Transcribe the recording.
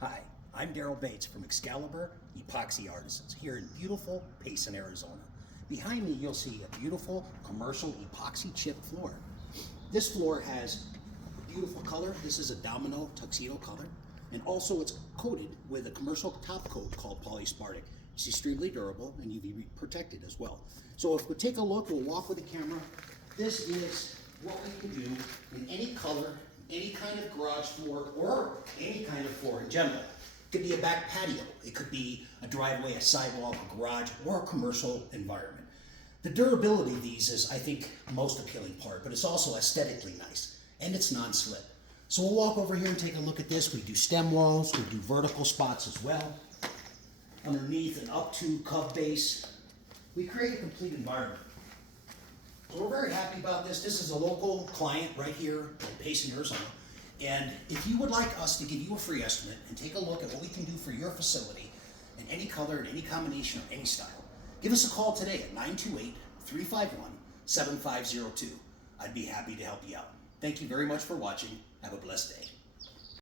Hi, I'm Daryl Bates from Excalibur Epoxy Artisans here in beautiful Payson, Arizona. Behind me you'll see a beautiful commercial epoxy chip floor. This floor has a beautiful color. This is a domino tuxedo color, and also it's coated with a commercial top coat called polyspartic. It's extremely durable and UV protected as well. So if we take a look, we'll walk with the camera. This is what we can do in any color, any kind of garage floor, or any kind of floor in general. It could be a back patio, it could be a driveway, a sidewalk, a garage, or a commercial environment. The durability of these is, I think, the most appealing part, but it's also aesthetically nice, and it's non-slip. So we'll walk over here and take a look at this. We do stem walls, we do vertical spots as well. Underneath an up-to cove base, we create a complete environment. So we're very happy about this. This is a local client right here in Payson, Arizona. And if you would like us to give you a free estimate and take a look at what we can do for your facility in any color, in any combination, or any style, give us a call today at 928-351-7502. I'd be happy to help you out. Thank you very much for watching. Have a blessed day.